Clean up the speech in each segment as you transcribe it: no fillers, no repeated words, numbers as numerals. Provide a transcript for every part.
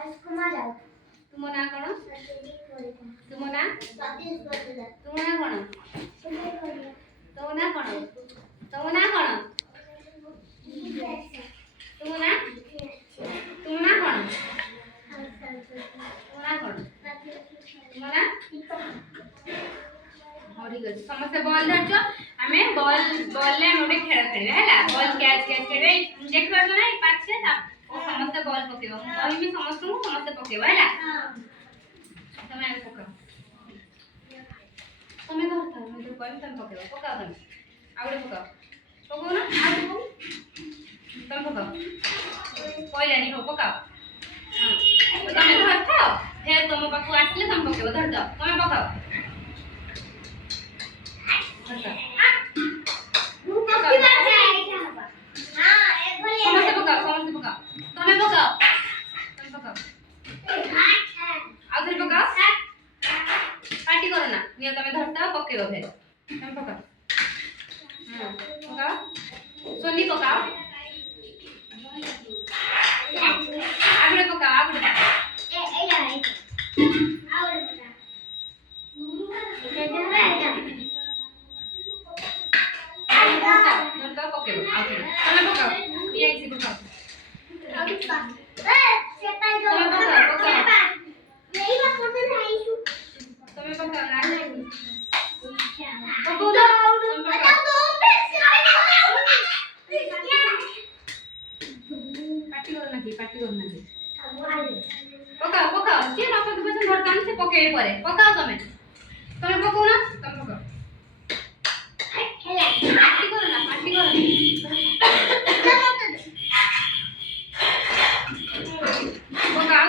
तुम ना कौन तुम ना कौन तुम ना कौन तुम ना कौन तुम ना कौन तुम हाँ ठीक है समस्त बॉल धरछ आमे बॉल बॉल ले मोटे खेल खेले हैला बॉल कैच कैच खेले देख पाछो ना पाछे ता समस्त बॉल पकेबो बॉल में समस्त को समस्त पकेबो हैला तमे आगे पकाओ तमे धरता मैं तो कोई तमे पकेबो पकाओ तमे आगे पकाओ पकाओ ना आगे तमे पकाओ पहले नहीं हो पकाओ हां तमे धरता फिर तुम पाखु आसले तमे पकेबो धर दो तमे पकाओ सोनी पकाओ आगड़े पकाओ आगड़े पकाओ पकाओ जे बापा के बचन धरतान से पके परे पकाओ तमे तमे पकाओ ना तमे पकाओ पार्टी करो ना पकाओ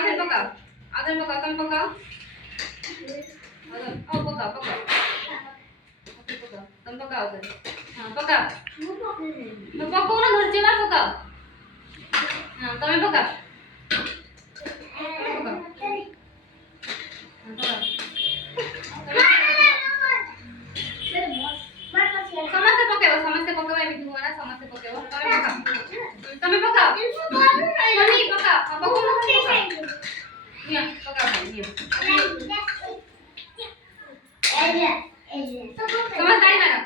फिर पकाओ आधर पकाओ तमे पकाओ आधर ओ पकाओ पकाओ पकाओ तमे पकाओ आधर हां पकाओ मैं पकाओ ना घर जेवा पकाओ हां तमे पकाओ समस्ते पकेबो एमि दुआरा समस्ते पकेबो तमे पकाओ सोनी पकाओ पकाओ ना पकाओ निया पकाओ निया समझ गाड़ी मारो